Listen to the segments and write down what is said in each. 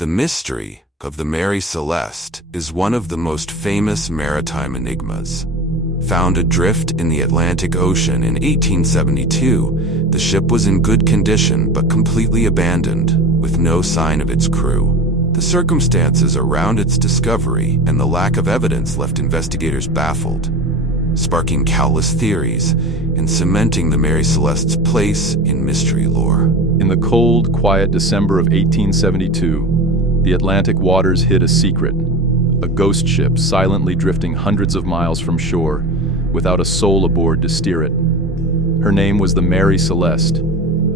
The mystery of the Mary Celeste is one of the most famous maritime enigmas. Found adrift in the Atlantic Ocean in 1872, the ship was in good condition but completely abandoned, with no sign of its crew. The circumstances around its discovery and the lack of evidence left investigators baffled, sparking countless theories and cementing the Mary Celeste's place in mystery lore. In the cold, quiet December of 1872, the Atlantic waters hid a secret. A ghost ship silently drifting hundreds of miles from shore, without a soul aboard to steer it. Her name was the Mary Celeste,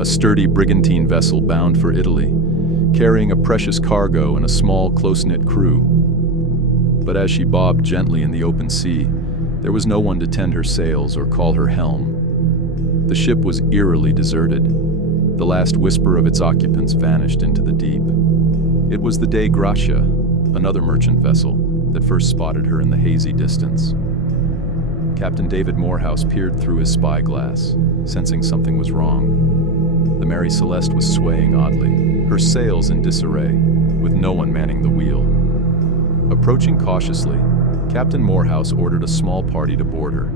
a sturdy brigantine vessel bound for Italy, carrying a precious cargo and a small, close-knit crew. But as she bobbed gently in the open sea, there was no one to tend her sails or call her helm. The ship was eerily deserted. The last whisper of its occupants vanished into the deep. It was the Dei Gratia, another merchant vessel, that first spotted her in the hazy distance. Captain David Morehouse peered through his spyglass, sensing something was wrong. The Mary Celeste was swaying oddly, her sails in disarray, with no one manning the wheel. Approaching cautiously, Captain Morehouse ordered a small party to board her.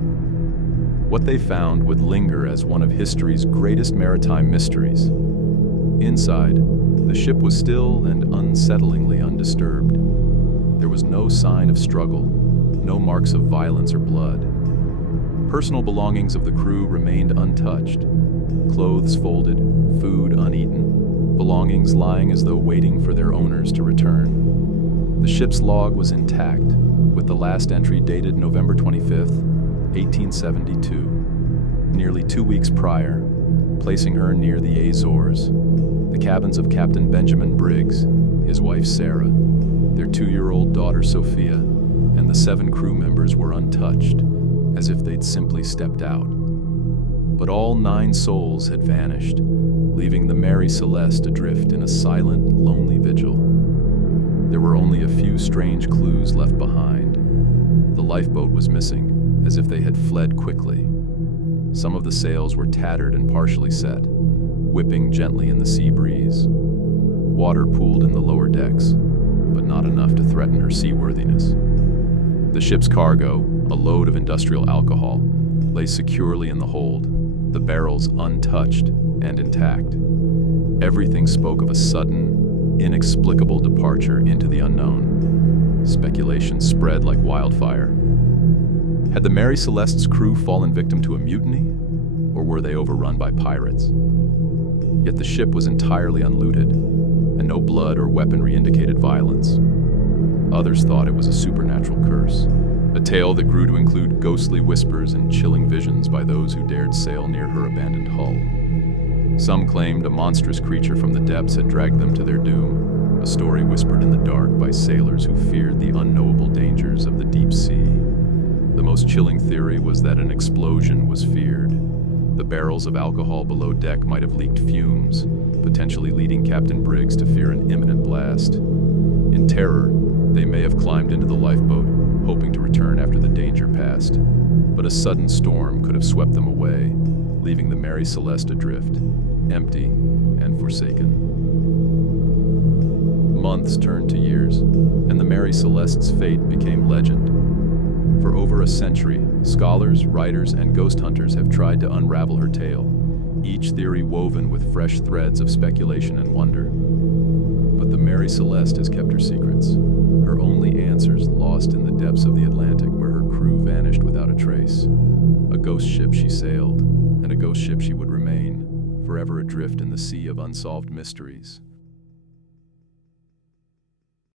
What they found would linger as one of history's greatest maritime mysteries. Inside, the ship was still and unsettlingly undisturbed. There was no sign of struggle, no marks of violence or blood. Personal belongings of the crew remained untouched. Clothes folded, food uneaten, belongings lying as though waiting for their owners to return. The ship's log was intact, with the last entry dated November 25th, 1872, nearly 2 weeks prior, placing her near the Azores. The cabins of Captain Benjamin Briggs, his wife Sarah, their 2-year-old daughter Sophia, and the 7 crew members were untouched, as if they'd simply stepped out. But all 9 souls had vanished, leaving the Mary Celeste adrift in a silent, lonely vigil. There were only a few strange clues left behind. The lifeboat was missing, as if they had fled quickly. Some of the sails were tattered and partially set, whipping gently in the sea breeze. Water pooled in the lower decks, but not enough to threaten her seaworthiness. The ship's cargo, a load of industrial alcohol, lay securely in the hold, the barrels untouched and intact. Everything spoke of a sudden, inexplicable departure into the unknown. Speculation spread like wildfire. Had the Mary Celeste's crew fallen victim to a mutiny, or were they overrun by pirates? Yet the ship was entirely unlooted, and no blood or weaponry indicated violence. Others thought it was a supernatural curse, a tale that grew to include ghostly whispers and chilling visions by those who dared sail near her abandoned hull. Some claimed a monstrous creature from the depths had dragged them to their doom, a story whispered in the dark by sailors who feared the unknowable dangers of the deep sea. The most chilling theory was that an explosion was feared. The barrels of alcohol below deck might have leaked fumes, potentially leading Captain Briggs to fear an imminent blast. In terror, they may have climbed into the lifeboat, hoping to return after the danger passed. But a sudden storm could have swept them away, leaving the Mary Celeste adrift, empty and forsaken. Months turned to years, and the Mary Celeste's fate became legend. For over a century, scholars, writers, and ghost hunters have tried to unravel her tale, each theory woven with fresh threads of speculation and wonder. But the Mary Celeste has kept her secrets, her only answers lost in the depths of the Atlantic where her crew vanished without a trace. A ghost ship she sailed, and a ghost ship she would remain, forever adrift in the sea of unsolved mysteries.